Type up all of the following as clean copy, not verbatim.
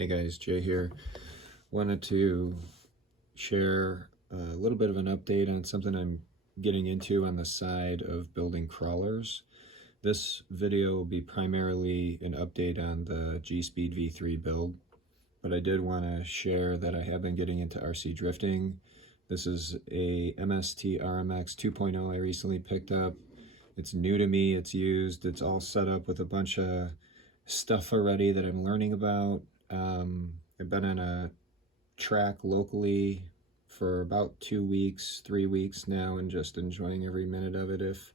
Hey guys, Jay here. Wanted to share a little bit of an update on something I'm getting into on the side of building crawlers. This video will be primarily an update on the GSpeed V3 build, but I did want to share that I have been getting into RC drifting. This is a MST RMX 2.0 I recently picked up. It's new to me, it's used, it's all set up with a bunch of stuff already that I'm learning about. I've been on a track locally for about 2 weeks, 3 weeks now, and just enjoying every minute of it. If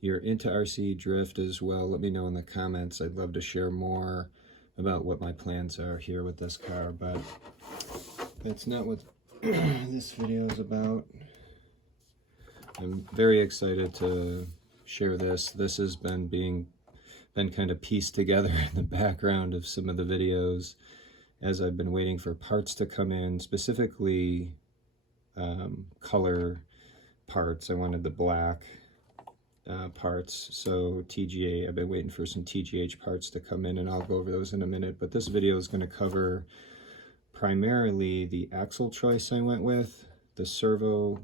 you're into RC drift as well, let me know in the comments. I'd love to share more about what my plans are here with this car, but that's not what this video is about. I'm very excited to share this. This has been kind of pieced together in the background of some of the videos as I've been waiting for parts to come in, specifically color parts. I wanted the black parts, so TGA, I've been waiting for some TGH parts to come in, and I'll go over those in a minute. But this video is going to cover primarily the axle choice I went with, the servo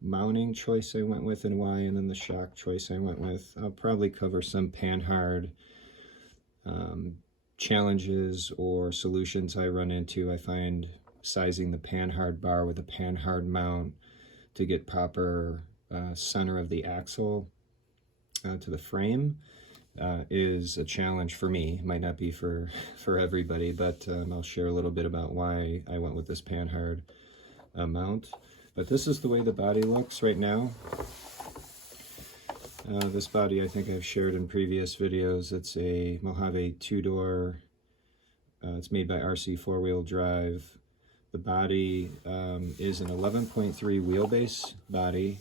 mounting choice I went with and why, and then the shock choice I went with. I'll probably cover some panhard challenges or solutions I run into. I find sizing the panhard bar with a panhard mount to get proper center of the axle to the frame is a challenge for me. It might not be for everybody, but I'll share a little bit about why I went with this panhard mount. But this is the way the body looks right now. This body I think I've shared in previous videos. It's a Mojave 2-door. It's made by RC 4-wheel drive. The body is an 11.3 wheelbase body.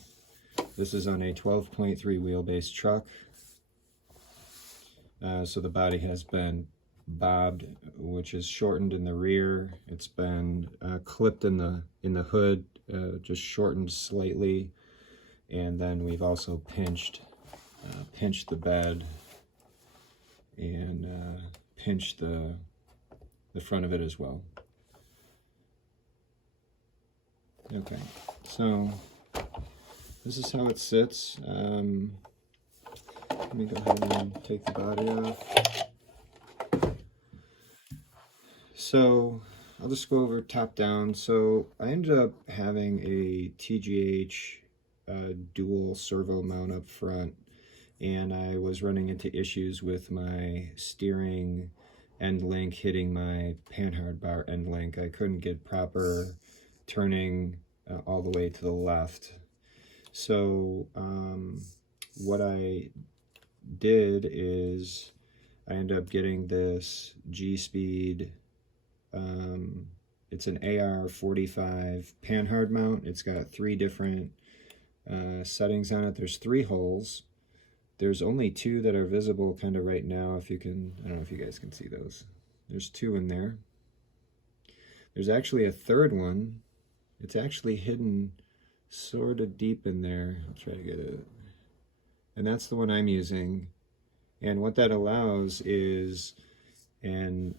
This is on a 12.3 wheelbase truck. So the body has been bobbed, which is shortened in the rear. It's been clipped in the hood, just shortened slightly, and then we've also pinched the bed and pinched the front of it as well. Okay, so this is how it sits. Let me go ahead and take the body off. So I'll just go over top down. So I ended up having a TGH dual servo mount up front, and I was running into issues with my steering end link hitting my panhard bar end link. I couldn't get proper turning all the way to the left. So what I did is I ended up getting this GSpeed. It's an AR45 panhard mount. It's got 3 different settings on it. There's 3 holes. There's only 2 that are visible kind of right now. If you can, I don't know if you guys can see those. There's 2 in there. There's actually a 3rd one. It's actually hidden sort of deep in there. I'll try to get it. And that's the one I'm using. And what that allows is an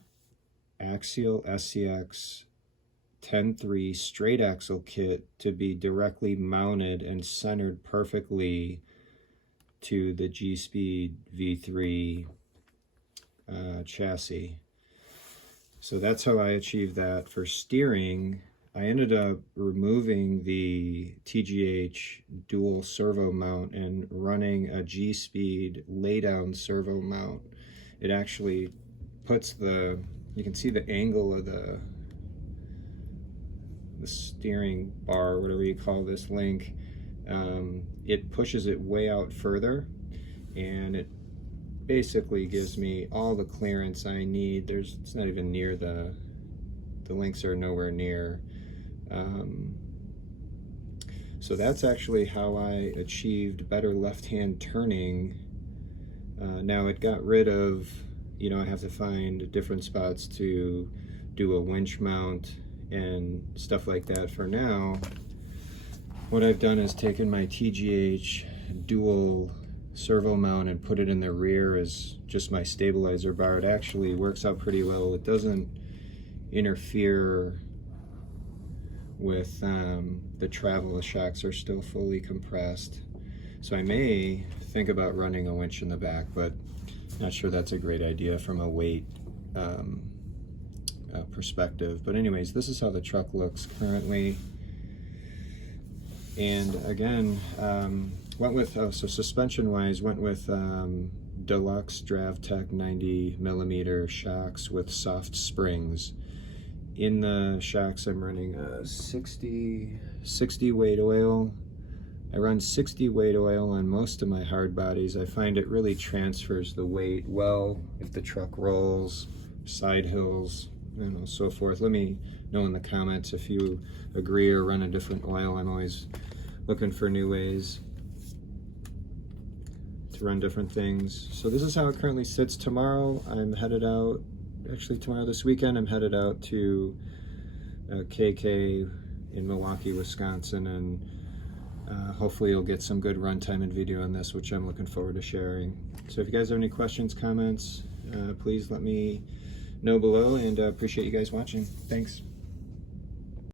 Axial SCX 10.3 straight axle kit to be directly mounted and centered perfectly to the GSpeed V3 chassis. So that's how I achieved that. For steering, I ended up removing the TGH dual servo mount and running a GSpeed laydown servo mount. It actually puts you can see the angle of the steering bar, whatever you call this link. It pushes it way out further, and it basically gives me all the clearance I need. It's not even near the links are nowhere near. So that's actually how I achieved better left-hand turning. Now it got rid of, I have to find different spots to do a winch mount and stuff like that. For now, what I've done is taken my TGH dual servo mount and put it in the rear as just my stabilizer bar. It actually works out pretty well. It doesn't interfere with the travel. The shocks are still fully compressed. So I may think about running a winch in the back, but not sure that's a great idea from a weight perspective. But anyways, this is how the truck looks currently. And again, went with, so suspension wise, went with Deluxe DravTech 90mm shocks with soft springs. In the shocks, I'm running a 60 weight oil. I run 60 weight oil on most of my hard bodies. I find it really transfers the weight well if the truck rolls, side hills, so forth. Let me know in the comments if you agree or run a different oil. I'm always looking for new ways to run different things. So this is how it currently sits. Tomorrow I'm headed out, actually tomorrow this weekend, I'm headed out to KK in Milwaukee, Wisconsin, and hopefully you'll get some good runtime and video on this, which I'm looking forward to sharing. So if you guys have any questions, comments, please let me know below, and appreciate you guys watching. Thanks.